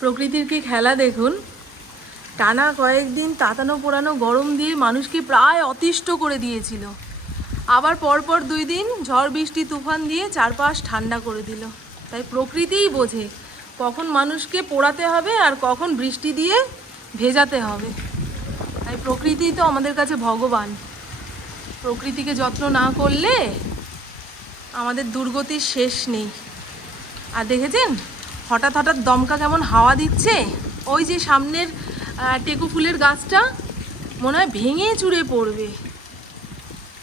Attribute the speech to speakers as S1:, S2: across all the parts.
S1: প্রকৃতির কি খেলা দেখুন? টানা কয়েকদিন তাতানো পোড়ানো গরম দিয়ে মানুষকে প্রায় অতিষ্ঠ করে দিয়েছিল। আবার পরপর দুই দিন ঝড় বৃষ্টি তুফান দিয়ে চারপাশ ঠান্ডা করে দিল। তাই প্রকৃতিই বোঝে কখন মানুষকে পোড়াতে হবে আর কখন বৃষ্টি দিয়ে ভেজাতে হবে। তাই প্রকৃতি তো আমাদের কাছে ভগবান। প্রকৃতিকে যত্ন না করলে আমাদের দুর্গতির শেষ নেই। আর দেখেছেন? হঠাৎ হঠাৎ দমকা কেমন হাওয়া দিচ্ছে? ওই যে সামনের টেকু ফুলের গাছটা মনে হয় ভেঙে চুরে পড়বে।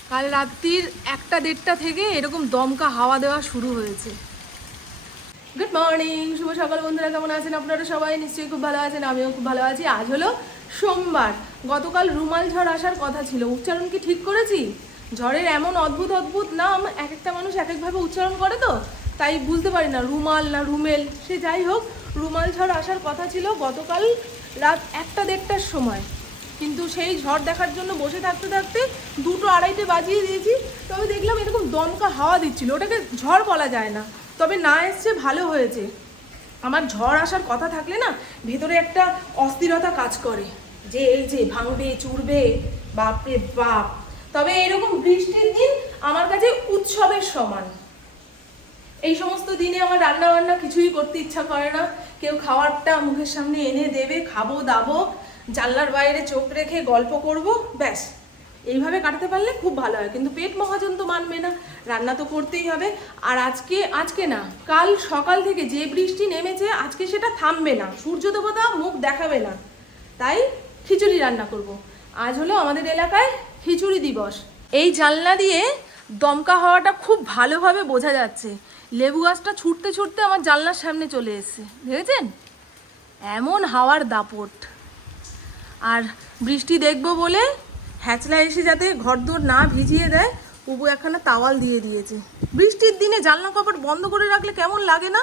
S1: কাল রাত্রির একটা দেড়টা থেকে এরকম দমকা হাওয়া দেওয়া শুরু হয়েছে। গুড মর্নিং শুভ সকাল বন্ধুরা, কেমন আছেন আপনারা সবাই? নিশ্চয়ই খুব ভালো আছেন, আমিও খুব ভালো আছি। আজ হলো সোমবার। গতকাল রুমাল ঝড় আসার কথা ছিল। উচ্চারণ কি ঠিক করেছি? ঝড়ের এমন অদ্ভুত অদ্ভুত নাম এক একটা মানুষ এক একভাবে উচ্চারণ করে তো? তাই বুঝতে পারি না, রুমাল না রুমেল, সে যাই হোক, রুমাল ঝড় আসার কথা ছিল গতকাল রাত একটা দেড়টার সময়। কিন্তু সেই ঝড় দেখার জন্য বসে থাকতে থাকতে দুটো আড়াইটে বাজিয়ে দিয়েছি, তবে দেখলাম এরকম দমকা হাওয়া দিচ্ছিল, ওটাকে ঝড় বলা যায় না, তবে না এসছে ভালো হয়েছে। আমার ঝড় আসার কথা থাকলে না, ভেতরে একটা অস্থিরতা কাজ করে, যে এই যে ভাঙবে, চুরবে, বাপরে বাপ। তবে এরকম বৃষ্টির দিন আমার কাছে উৎসবের সমান। এই সমস্ত দিনে আমার রান্না বান্না কিছুই করতে ইচ্ছা করে না। কেউ খাওয়ারটা মুখের সামনে এনে দেবে, খাব, দাবো, জানলার বাইরে চোখ রেখে গল্প করব, ব্যাস। এইভাবে কাটাতে পারলে খুব ভালো হয়, কিন্তু পেট মহাজন তো মানবে না, রান্না তো করতেই হবে। আর আজকে আজকে না, কাল সকাল থেকে যে বৃষ্টি নেমেছে, আজকে সেটা থামবে না সূর্য দেবতা মুখ দেখাবে না। তাই খিচুড়ি রান্না করব। আজ হলো আমাদের এলাকায় খিচুড়ি দিবস। এই জানলা দিয়ে দমকা হওয়াটা খুব ভালোভাবে বোঝা যাচ্ছে। লেবু গাছটা ছুটতে ছুটতে আমার জানলার সামনে চলে এসেছে দেখেছেন এমন হাওয়ার দাপট। আর বৃষ্টি দেখব বলে হ্যাচলা এসে যাতে ঘরদোর না ভিজিয়ে দেয় পুবু একখানা তাওয়াল দিয়ে দিয়েছে। বৃষ্টির দিনে জানলা কপাট বন্ধ করে রাখলে কেমন লাগে না?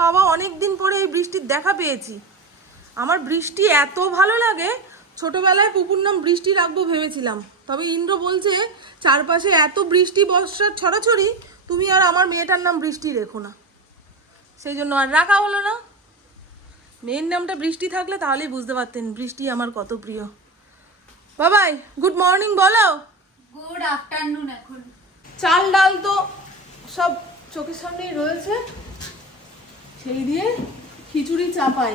S1: বাবা অনেক দিন পরে এই বৃষ্টির দেখা পেয়েছি। আমার বৃষ্টি এত ভালো লাগে, ছোটবেলায় পুকুর নাম বৃষ্টি রাখব ভেবেছিলাম। তবে ইন্দ্র বলছে, চারপাশে এত বৃষ্টি, বর্ষার ছড়াছড়ি তুমি আর আমার মেয়েটার নাম বৃষ্টি রেখো না। সেই জন্য আর রাখা হলো না। মেয়ের নামটা বৃষ্টি থাকলে তাহলেই বুঝতে পারতেন বৃষ্টি আমার কত প্রিয়। বাবাই গুড মর্নিং বলো।
S2: গুড আফটারনুন এখন।
S1: চাল ডাল তো সব চোখের সামনেই রয়েছে। সেই দিয়ে খিচুড়ি চাপাই।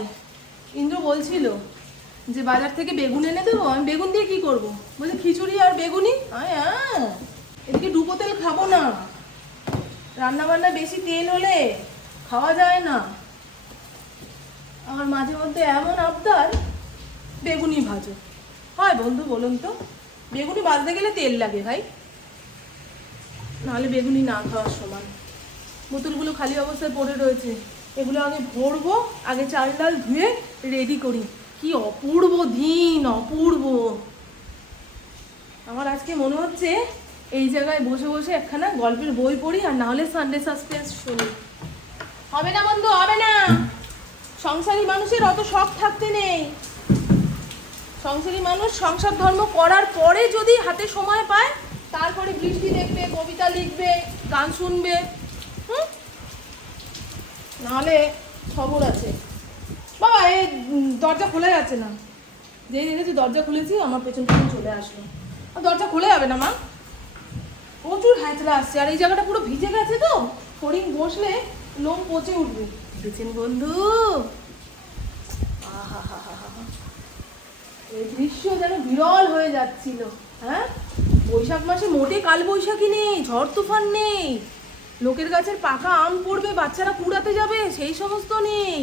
S1: ইন্দ্র বলছিল যে বাজার থেকে বেগুন এনে দেবো আমি বেগুন দিয়ে কি করব? বলছে খিচুড়ি আর বেগুনি হ্যাঁ এদিকে ডুবো তেল খাব না। রান্না বান্না বেশি তেল হলে খাওয়া যায় না। আমার মাঝে মধ্যে এমন আবদার, বেগুনি ভাজো। হয় বন্ধু, বলুন তো, বেগুনি ভাজতে গেলে তেল লাগে ভাই। নাহলে বেগুনি না খাওয়ার সমান। বোতলগুলো খালি অবস্থায় পড়ে রয়েছে। এগুলো আগে ভরবো, আগে চাল ডাল ধুয়ে রেডি করি। কি অপূর্ব দিন, অপূর্ব। আমার আজকে মনে হচ্ছে এই জায়গায় বসে বসে একখানা গল্পের বই পড়ি আর না হলে সানডে সাসপেন্স শুনি। হবে না বন্ধু, হবে না। সংসারী মানুষের অত শখ থাকতে নেই। সংসারী মানুষ সংসার ধর্ম করার পরে যদি হাতে সময় পায়, তারপরে বৃষ্টি দেখবে, কবিতা লিখবে, গান শুনবে, হুম? নাহলে খবর আছে। বাবা এই দরজা খোলা যাচ্ছে না। যেই দেখেছি দরজা খুলেছি, আমার পেছন পেছন চলে আসলো। দরজা খুলে যাবে না মা। প্রচুর হ্যাঁচলা আসছে আর এই জায়গাটা পুরো ভিজে গেছে তো। ফড়িং বসলে লোম পচে উঠবে। দেখেছেন বন্ধু? এই দৃশ্য যেন বিরল হয়ে যাচ্ছিল হ্যাঁ? বৈশাখ মাসে মোটে কাল বৈশাখী নেই ঝড় তুফান নেই। লোকের গাছের পাকা আম পড়বে বাচ্চারা কুড়াতে যাবে সেই সমস্ত নেই।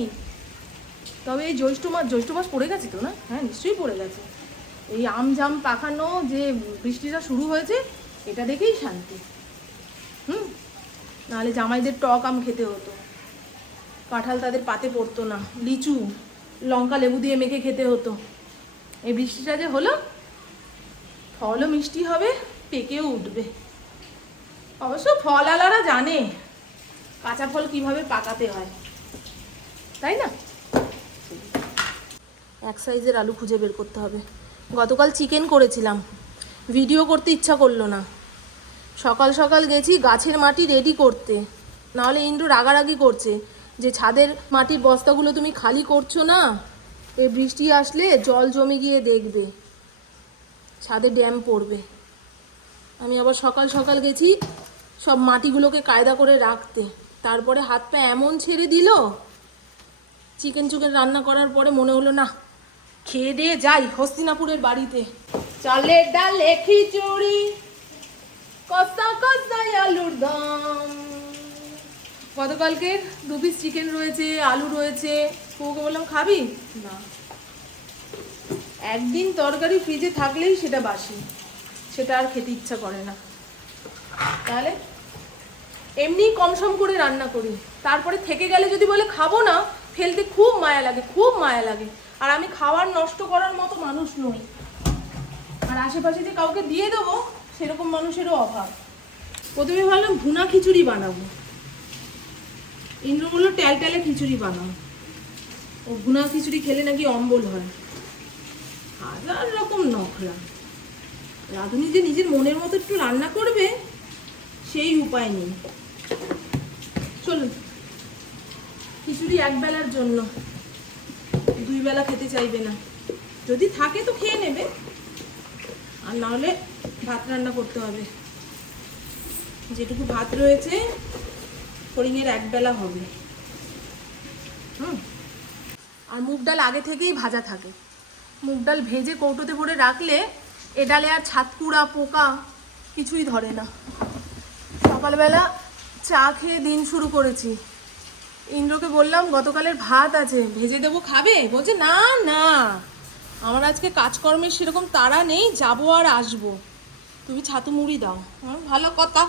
S1: তবে এই জ্যৈষ্ঠ মাস জ্যৈষ্ঠ মাস পড়ে গেছে তো না? হ্যাঁ নিশ্চয়ই পড়ে গেছে। এই আম জাম পাকানো যে বৃষ্টিটা শুরু হয়েছে এটা দেখেই শান্তি। হুম? নাহলে জামাইদের টক আম খেতে হতো। কাঁঠাল তাদের পাতে পড়তো না। লিচু, লঙ্কা, লেবু দিয়ে মেখে খেতে হতো। এই বৃষ্টিটা যে হলো, ফলও মিষ্টি হবে, পেকেও উঠবে। অবশ্য ফল আলারা জানে কাঁচা ফল কীভাবে পাকাতে হয়। তাই না? এক সাইজের আলু খুঁজে বের করতে হবে। গতকাল চিকেন করেছিলাম। ভিডিও করতে ইচ্ছা করল না। সকাল সকাল গেছি গাছের মাটি রেডি করতে। নাহলে ইন্দ্র রাগারাগি করছে, যে ছাদের মাটির বস্তাগুলো তুমি খালি করছ না? এই বৃষ্টি আসলে জল জমে গিয়ে দেখবে। ছাদে ড্যাম পড়বে। আমি আবার সকাল সকাল গেছি সব মাটিগুলোকে কায়দা করে রাখতে। তারপরে হাত পা এমন ছেড়ে দিল চিকেন চুকেন রান্না করার পরে মনে হলো, না, খেয়ে দিয়ে যাই, হস্তিনাপুরের বাড়িতে। চালের ডালে খিচুড়ি কস্তা কস্তায় আলুর দম গতকালকে দু পিস চিকেন রয়েছে, আলু রয়েছে। বউকে বললাম, খাবি? না। একদিন তরকারি ফ্রিজে থাকলেই সেটা বাসি। সেটা আর খেতে ইচ্ছা করে না। তাহলে এমনি কম সম করে রান্না করি। তারপরে থেকে গেলে যদি বলে, খাব না, ফেলতে খুব মায়া লাগে, খুব মায়া লাগে। আর আমি খাবার নষ্ট করার মতো মানুষ নই। আর আশেপাশে যে কাউকে দিয়ে দেবো, সেরকম মানুষেরও অভাব। প্রথমে ভাবলাম ভুনা খিচুড়ি বানাবো। ইন্দ্র বলল ট্যাল ট্যালে খিচুড়ি বানাও। ও ভুনা খিচুড়ি খেলে নাকি অম্বল হয়। হাজার রকম নখরা। রাঁধুনি যে নিজের মনের মতো একটু রান্না করবে, সেই উপায় নেই। চলুন। খিচুড়ি এক বেলার জন্য। দুই বেলা খেতে চাইবে না। যদি থাকে তো খেয়ে নেবে। আর নাহলে ভাত রান্না করতে হবে। যেটুকু ভাত রয়েছে ফড়িংয়ের এক বেলা হবে। হুম। আর মুগ ডাল আগে থেকেই ভাজা থাকে। মুগ ডাল ভেজে কৌটোতে ভরে রাখলে এ ডালে আর ছাতকুড়া পোকা কিছুই ধরে না। সকালবেলা চা খেয়ে দিন শুরু করেছি। ইন্দ্রকে বললাম, গতকালের ভাত আছে, ভেজে দেবো, খাবে? বলছে, না না। আমার আজকে কাজকর্মের সেরকম তাড়া নেই, যাব আর আসব। তুমি ছাতু মুড়ি দাও ভালো কথা।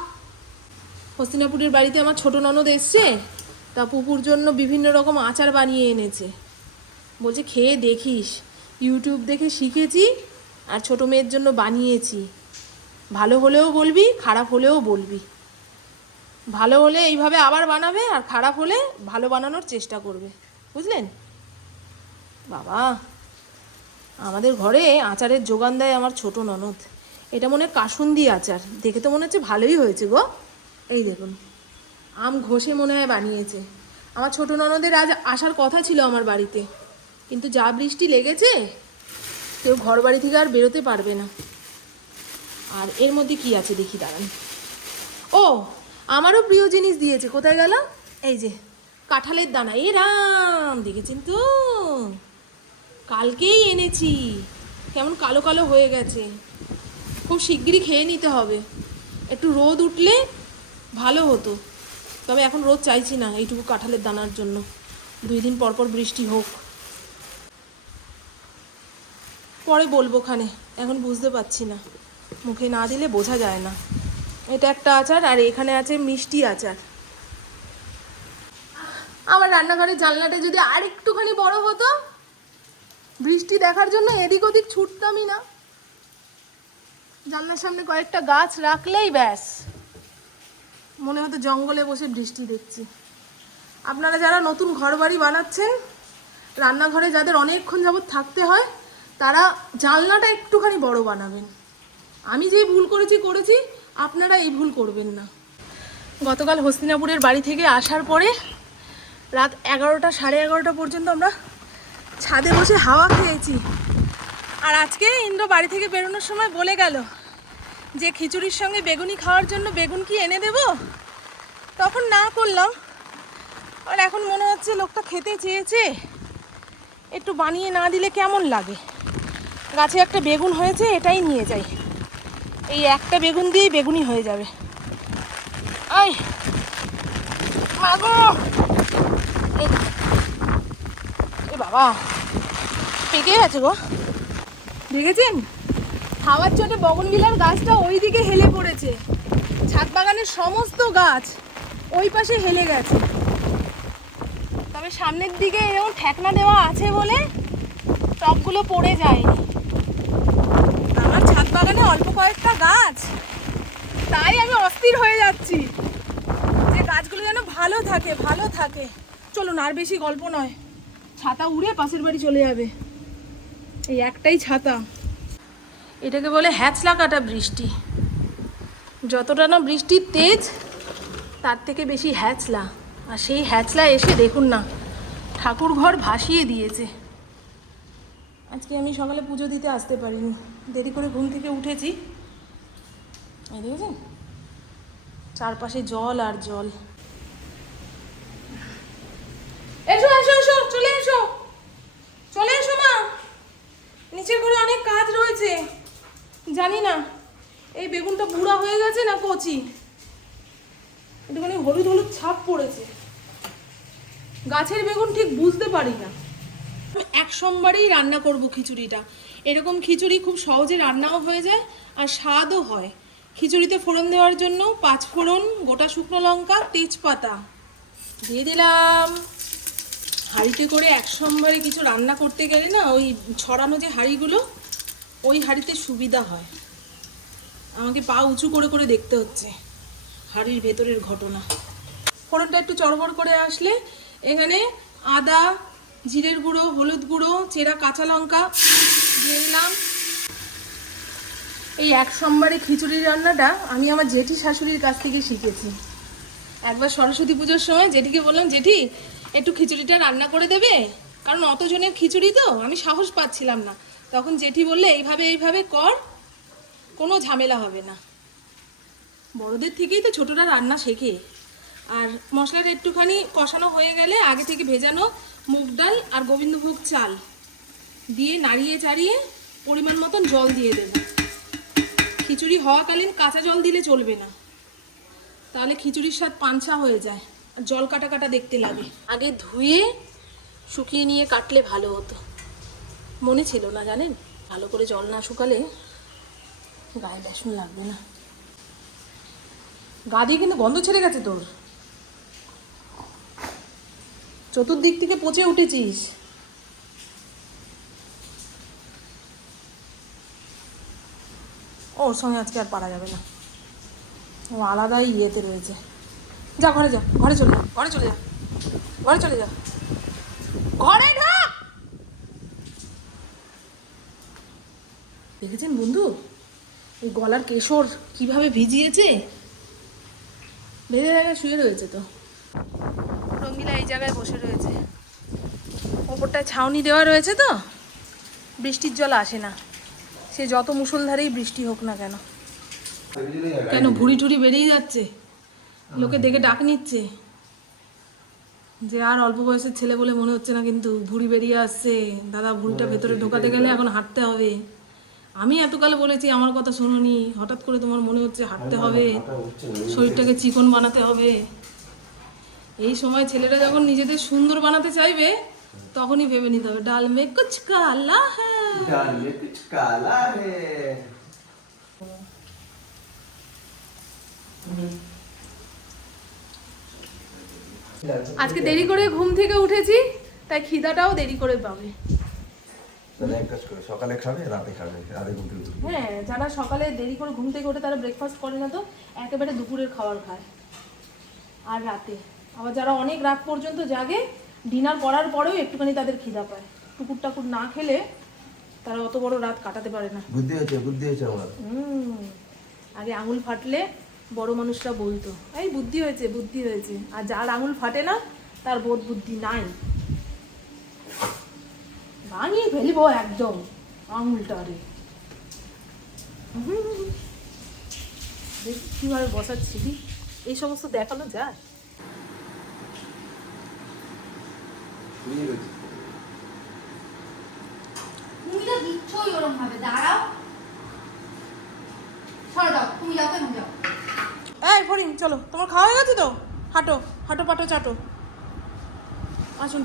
S1: হস্তিনাপুরের বাড়িতে আমার ছোট ননদ এসছে, তা পুকুর জন্য বিভিন্ন রকম আচার বানিয়ে এনেছে। বলছে, খেয়ে দেখিস। ইউটিউব দেখে শিখেছি আর ছোট মেয়ের জন্য বানিয়েছি। ভালো হলেও বলবি, খারাপ হলেও বলবি। ভালো হলে এইভাবে আবার বানাবে আর খারাপ হলে ভালো বানানোর চেষ্টা করবে। বুঝলেন? বাবা, আমাদের ঘরে আচারের যোগান দেয় আমার ছোট ননদ। এটা মনে কাসুন্দি আচার। দেখে তো মনে হচ্ছে ভালোই হয়েছে গো। এই দেখুন, আম ঘষে মনে হয় বানিয়েছে। আমার ছোট ননদের আজ আসার কথা ছিল আমার বাড়িতে, কিন্তু যা বৃষ্টি লেগেছে, কেউ ঘর বাড়ি থেকে আর বেরোতে পারবে না। আর এর মধ্যে কি আছে দেখি দাঁড়ান। ও, আমারও প্রিয় জিনিস দিয়েছে, কোথায় গেল? এই যে, কাঁঠালের দানা, এ রাম, দেখেছেন তো? কালকেই এনেছি, কেমন কালো কালো হয়ে গেছে। খুব শিগগিরই খেয়ে নিতে হবে। একটু রোদ উঠলে ভালো হতো। তবে এখন রোদ চাইছি না এইটুকু কাঁঠালের দানার জন্য। দুই দিন পর পর বৃষ্টি হোক। পরে বলব খানে, এখন বুঝতে পারছি না। মুখে না দিলে বোঝা যায় না। এটা একটা আচার আর এখানে আছে মিষ্টি আচার। আমার রান্নাঘরের জানলাটা যদি আর একটুখানি বড় হতো, বৃষ্টি দেখার জন্য এদিক ওদিক ছুটতামই না। জানলার সামনে কয়েকটা গাছ রাখলেই ব্যাস। মনে হতো জঙ্গলে বসে বৃষ্টি দেখছি। আপনারা যারা নতুন ঘর বাড়ি বানাচ্ছেন, রান্নাঘরে যাদের অনেকক্ষণ যাবত থাকতে হয়, তারা জানলাটা একটুখানি বড় বানাবেন। আমি যেই ভুল করেছি করেছি, আপনারা এই ভুল করবেন না। গতকাল হস্তিনাপুরের বাড়ি থেকে আসার পরে রাত এগারোটা, সাড়ে এগারোটা পর্যন্ত আমরা ছাদে বসে হাওয়া খেয়েছি। আর আজকে ইন্দ্র বাড়ি থেকে বেরোনোর সময় বলে গেল যে, খিচুড়ির সঙ্গে বেগুনি খাওয়ার জন্য বেগুন কি এনে দেব? তখন না করলাম। আর এখন মনে হচ্ছে লোকটা খেতে চেয়েছে। একটু বানিয়ে না দিলে কেমন লাগে? গাছে একটা বেগুন হয়েছে, এটাই নিয়ে যাই। এই একটা বেগুন দিয়েই বেগুনি হয়ে যাবে। আই এ বাবা! পেকে গেছে গো। দেখেছেন? হাওয়ার চোটে বগনবিলার গাছটা ওই দিকে হেলে পড়েছে। ছাদ বাগানের সমস্ত গাছ। ওই পাশে হেলে গেছে। তবে সামনের দিকে এরকম ঠেকনা দেওয়া আছে বলে টপগুলো পড়ে যায়নি আমার ছাদ বাগানে অল্প কয়েকটা গাছ। তাই আমি অস্থির হয়ে যাচ্ছি। যে গাছগুলো যেন ভালো থাকে ভালো থাকে। চলুন, আর বেশি গল্প নয়। ছাতা উড়ে পাশের বাড়ি চলে যাবে। এই একটাই ছাতা। এটাকে বলে হ্যাচলা কাটা বৃষ্টি। যতটা না বৃষ্টির তেজ তার থেকে বেশি হ্যাচলা। আর সেই হ্যাচলা এসে দেখুন না ঠাকুর ঘর ভাসিয়ে দিয়েছে। আজকে আমি সকালে পুজো দিতে আসতে পারিনি। দেরি করে ঘুম থেকে উঠেছি। দেখেছেন? চারপাশে জল আর জল। এসো চলে এসো। চলে এসো নিচের অনেক কাজ রয়েছে। জানি না, এই বেগুনটা বুড়া হয়ে গেছে না কচি? একটুখানি হলুদ হলুদ ছাপ পড়েছে। গাছের বেগুন ঠিক বুঝতে পারি না। এক সোমবারেই রান্না করব খিচুড়িটা। এরকম খিচুড়ি খুব সহজে রান্নাও হয়ে যায় আর স্বাদও হয়। খিচুড়িতে ফোড়ন দেওয়ার জন্য পাঁচ ফোড়ন, গোটা শুকনো লঙ্কা, তেজপাতা দিয়ে দিলাম। হাঁড়িতে করে এক সোমবারে কিছু রান্না করতে গেলে না ওই ছড়ানো যে হাঁড়িগুলো, ওই হাঁড়িতে সুবিধা হয়। আমাকে পা উঁচু করে করে দেখতে হচ্ছে। হাড়ির ভেতরের ঘটনা। ফোড়নটা একটু চড়বড় করে আসলে, এখানে আদা, জিরের গুঁড়ো, হলুদ গুঁড়ো, চেরা কাঁচা লঙ্কা দিলাম। এই এক সোমবারে খিচুড়ি রান্নাটা আমি আমার জেঠি শাশুড়ির কাছ থেকে শিখেছি। একবার সরস্বতী পুজোর সময় জেঠিকে বললাম, জেঠি, একটু খিচুড়িটা রান্না করে দেবে? কারণ অতজনের খিচুড়ি তো, আমি সাহস পাচ্ছিলাম না। তখন জেঠি বললে, এইভাবে এইভাবে কর, কোনো ঝামেলা হবে না। বড়দের থেকেই তো ছোটরা রান্না শেখে। আর মশলাটা একটুখানি কষানো হয়ে গেলে আগে থেকে ভেজানো মুগ ডাল আর গোবিন্দভোগ চাল দিয়ে নাড়িয়ে চাড়িয়ে পরিমাণ মতন জল দিয়ে দেবো। খিচুড়ি হওয়াকালীন কাঁচা জল দিলে চলবে না। তাহলে খিচুড়ির স্বাদ পাঞ্চা হয়ে যায় আর জল কাটা কাটা দেখতে লাগে। আগে ধুয়ে শুকিয়ে নিয়ে কাটলে ভালো হতো। মনে ছিল না জানেন? ভালো করে জল না শুকালে গায়ে বেসন লাগবে না। গা দিয়ে কিন্তু গন্ধ ছেড়ে গেছে তোর। চতুর্দিক থেকে পচে উঠেছিস। ওর সঙ্গে আজকে আর পারা যাবে না। ও আলাদাই ইয়েতে রয়েছে। যা, ঘরে যা, ঘরে চলে যা, ঘরে চলে যা, ঘরে চলে যা। ঘরে দেখেছেন বন্ধু? এই গলার কেশর কীভাবে ভিজিয়েছে? বেঁধে জায়গায় শুয়ে রয়েছে তো। রঙ্গিলা এই জায়গায় বসে রয়েছে। ওপরটায় ছাউনি দেওয়া রয়েছে তো। বৃষ্টির জল আসে না। সে যত মুষলধারেই বৃষ্টি হোক না কেন। কেন ভুড়ি টুড়ি বেরিয়ে যাচ্ছে? লোকে দেখে ডাক নিচ্ছে। যে আর অল্প বয়সের ছেলে বলে মনে হচ্ছে না কিন্তু ভুড়ি বেরিয়ে আসছে। দাদা ভুড়িটা ভেতরে ঢোকাতে গেলে এখন হাঁটতে হবে। আমি এতকালে বলেছি আমার কথা শুনুনি হঠাৎ করে তোমার মনে হচ্ছে হাঁটতে হবে শরীরটাকে চিকন বানাতে হবে। এই সময় ছেলেরা যখন নিজেদের সুন্দর বানাতে চাইবে তখনই ভেবে নিতে হবে ডাল মে কুচ
S3: ডাল মে
S1: আজকে দেরি করে ঘুম থেকে উঠেছি তাই খিদাটাও দেরি করে পাবে।
S3: তাহলে এক কাজ করো সকালে খাবে রাতে খাবে রাতে ঘুম থেকে
S1: হ্যাঁ যারা সকালে দেরি করে ঘুম থেকে ওঠে তারা ব্রেকফাস্ট করে না তো একেবারে দুপুরের খাবার খায়। আর রাতে। আবার যারা অনেক রাত পর্যন্ত জাগে ডিনার করার পরেও একটুখানি তাদের খিদা পায়। টুকুর টাকুর না খেলে তারা অত বড় রাত কাটাতে পারে না।
S3: বুদ্ধি হয়েছে বুদ্ধি হয়েছে আমার।
S1: হুম আগে আঙুল ফাটলে বড় মানুষরা বলতো এই বুদ্ধি হয়েছে বুদ্ধি হয়েছে। আর যার আঙুল ফাটে না তার বোধ বুদ্ধি নাই। ভাঙিয়ে ফেলিব একদম আঙুলটারে। হুম। দেখি কীভাবে বসাচ্ছি। দি এই সমস্ত দেখানো যায়?
S2: তুমি তো দিচ্ছই ওরম ভাবে দাঁড়াও। সরে যাও তুমি যাও কেন যাও।
S1: এই ফরিন চলো। তোমার খাওয়া হয়ে গেছে তো? হাঁটো হাঁটো পাটো চাটো। আসুন।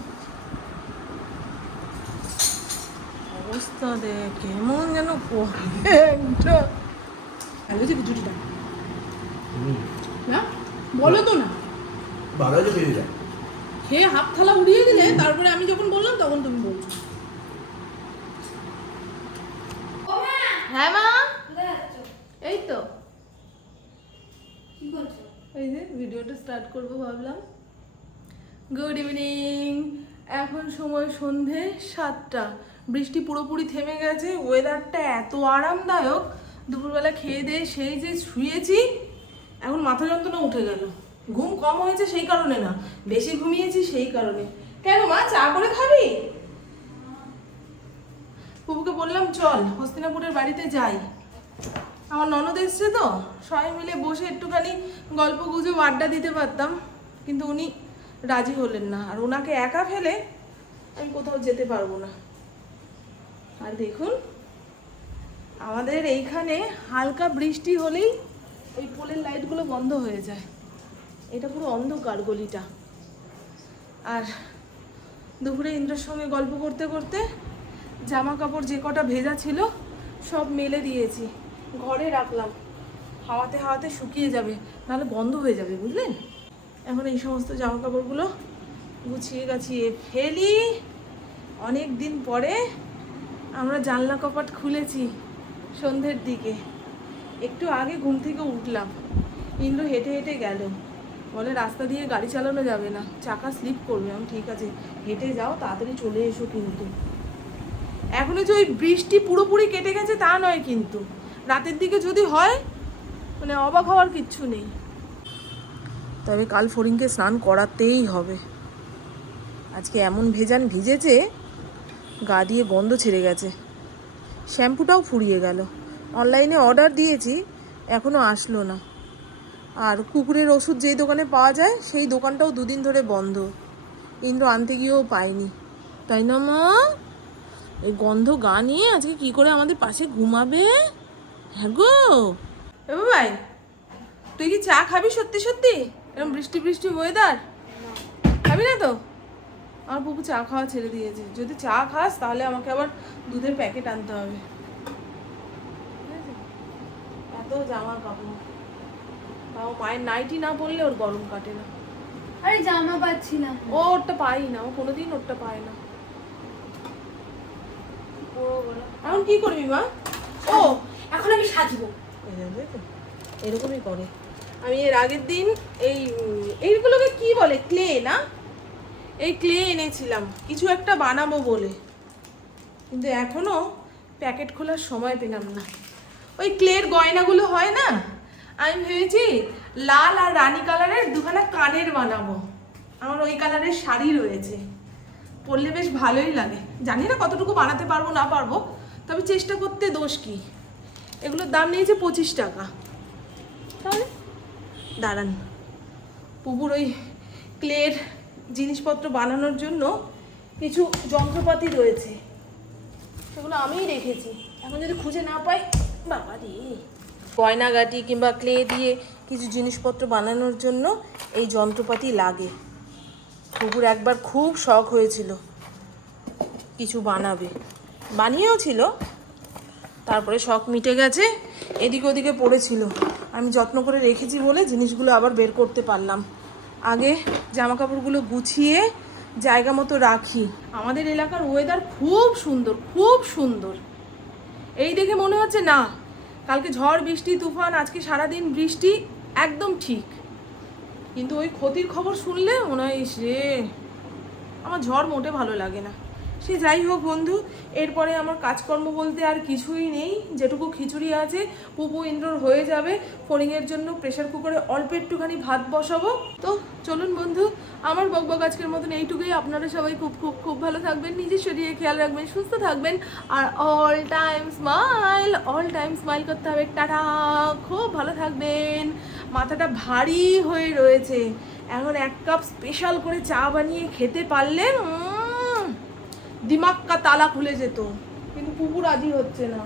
S1: অবস্থা দেখ কেমন যেন একটা হয়েছে খিচুড়িটা না বলো তো না।
S3: ভালো হয়েছে বেরিয়ে যায়
S1: খেয়ে হাফ থালা উড়িয়ে দিলে তারপরে আমি যখন বললাম তখন তুমি বলছো। হ্যাঁ মা।
S2: কোথায় যাচ্ছ?
S1: এই তো।
S2: কি করছ?
S1: এই যে ভিডিওটা স্টার্ট করব ভাবলাম। গুড ইভিনিং এখন সময় সন্ধে সাতটা। বৃষ্টি পুরোপুরি থেমে গেছে ওয়েদারটা এত আরামদায়ক। দুপুরবেলা খেয়ে দিয়ে সেই যে শুয়েছি, এখন মাথা যন্ত্রণা উঠে গেল। ঘুম কম হয়েছে সেই কারণে না, বেশি ঘুমিয়েছি সেই কারণে। কেন মা, চা করে খাবি? পুপুকে বললাম, চল, হস্তিনাপুরের বাড়িতে যাই। আমার ননদ এসছে তো, সবাই মিলে বসে একটুখানি গল্প গুজব আড্ডা দিতে পারতাম, কিন্তু উনি রাজি হলেন না। আর ওনাকে একা ফেলে আমি কোথাও যেতে পারব না। আর দেখুন, আমাদের এইখানে হালকা বৃষ্টি হলেই ওই পোলের লাইটগুলো বন্ধ হয়ে যায়। এটা পুরো অন্ধকার গলিটা। আর দুপুরে ইন্দ্রের সঙ্গে গল্প করতে করতে জামা কাপড় যে কটা ভেজা ছিল, সব মেলে দিয়েছি। ঘরে রাখলাম। হাওয়াতে হাওয়াতে শুকিয়ে যাবে, নাহলে বন্ধ হয়ে যাবে, বুঝলেন? এখন এই সমস্ত জামা কাপড়গুলো গুছিয়ে গাছিয়ে ফেলি। অনেক দিন পরে আমরা জানলা কপাট খুলেছি সন্ধ্যের দিকে। একটু আগে ঘুম থেকে উঠলাম। ইন্দ্র হেঁটে হেঁটে গেল। বলে, রাস্তা দিয়ে গাড়ি চালানো যাবে না। চাকা স্লিপ করবে। আমি ঠিক আছে। হেঁটে যাও, তাড়াতাড়ি চলে এসো কিন্তু। এখনও যে ওই বৃষ্টি পুরোপুরি কেটে গেছে তা নয় কিন্তু। রাতের দিকে যদি হয় মানে অবাক হওয়ার কিচ্ছু নেই। তবে কাল ফরিংকে স্নান করাতেই হবে। আজকে এমন ভেজান ভিজেছে গা দিয়ে গন্ধ ছেড়ে গেছে। শ্যাম্পুটাও ফুরিয়ে গেল। অনলাইনে অর্ডার দিয়েছি এখনও আসলো না। আর কুকুরের ওষুধ যেই দোকানে পাওয়া যায়, সেই দোকানটাও দুদিন ধরে বন্ধ। ইন্দ্র আনতে গিয়েও পাইনি তাই না, মা? এই গন্ধ গা নিয়ে আজকে কি করে আমাদের পাশে ঘুমাবে? হ্যাঁ গো। ভাই তুই কি চা খাবি সত্যি সত্যি? এরকম বৃষ্টি বৃষ্টি ওয়েদার খাবি না তো? আমার বুবু চা খাওয়া ছেড়ে দিয়েছে। যদি চা খাস তাহলে আমাকে আবার দুধের প্যাকেট আনতে হবে। ঠিক আছে? এত জামা কাপড় তাও মায়ের নাইটি না পরলে ওর গরম কাটে না।
S2: আরে জামা পাচ্ছিলাম
S1: ও ওরটা পাই না ও কোনোদিন ওরটা পায় না। এখন কি করবি মা? ও
S2: এখন আমি সাজবো।
S1: এরকমই করে। আমি এর আগের দিন এই এইগুলোকে কি বলে? ক্লে না? এই ক্লে এনেছিলাম, কিছু একটা বানাবো বলে। কিন্তু এখনও প্যাকেট খোলার সময় পেলাম না। ওই ক্লের গয়নাগুলো হয় না? আমি ভেবেছি লাল আর রানী কালারের দুখানা কানের বানাবো। আমার ওই কালারের শাড়ি রয়েছে। পরলে বেশ ভালোই লাগে। জানি না কতটুকু বানাতে পারব, না পারব, তবে চেষ্টা করতে দোষ কি? এগুলোর দাম নিয়েছে পঁচিশ টাকা। তাহলে দাঁড়ান। পুকুর ওই ক্লের জিনিসপত্র বানানোর জন্য কিছু যন্ত্রপাতি রয়েছে। সেগুলো আমিই রেখেছি। এখন যদি খুঁজে না পাই, বাবা রে। গয়নাগাটি কিংবা ক্লে দিয়ে কিছু জিনিসপত্র বানানোর জন্য এই যন্ত্রপাতি লাগে। কুকুর একবার খুব শখ হয়েছিল কিছু বানাবে। বানিয়েও ছিল। তারপরে শখ মিটে গেছে, এদিকে ওদিকে পড়েছিল। আমি যত্ন করে রেখেছি বলে জিনিসগুলো আবার বের করতে পারলাম। আগে জামা কাপড়গুলো গুছিয়ে জায়গা মতো রাখি। আমাদের এলাকার ওয়েদার খুব সুন্দর খুব সুন্দর। এই দেখে মনে হচ্ছে, না, কালকে ঝড়, বৃষ্টি, তুফান, আজকে সারাদিন বৃষ্টি, একদম ঠিক। কিন্তু ওই ক্ষতির খবর শুনলে মনে হয় রে, আমার ঝড় মোটে ভালো লাগে না। সে যাই হোক বন্ধু, এরপরে আমার কাজকর্ম বলতে আর কিছুই নেই, যেটুকু খিচুড়ি আছে, পুপু ইন্দ্রর হয়ে যাবে ফড়িংয়ের জন্য প্রেশার কুকারে অল্প একটুখানি ভাত বসাবো। তো চলুন বন্ধু, আমার বকবক আজকের মতন এইটুকুই। আপনারা সবাই খুব খুব খুব ভালো থাকবেন নিজের শরীরে খেয়াল রাখবেন, সুস্থ থাকবেন, আর all time smile all time smile করতে হবে। টাটা, খুব ভালো থাকবেন। মাথাটা ভারী হয়ে রয়েছে। এখন এক কাপ স্পেশাল করে চা বানিয়ে খেতে পারলে উম, দিমাগ কা তালা খুলে যেত। কিন্তু কুকুর রাজি হচ্ছে না।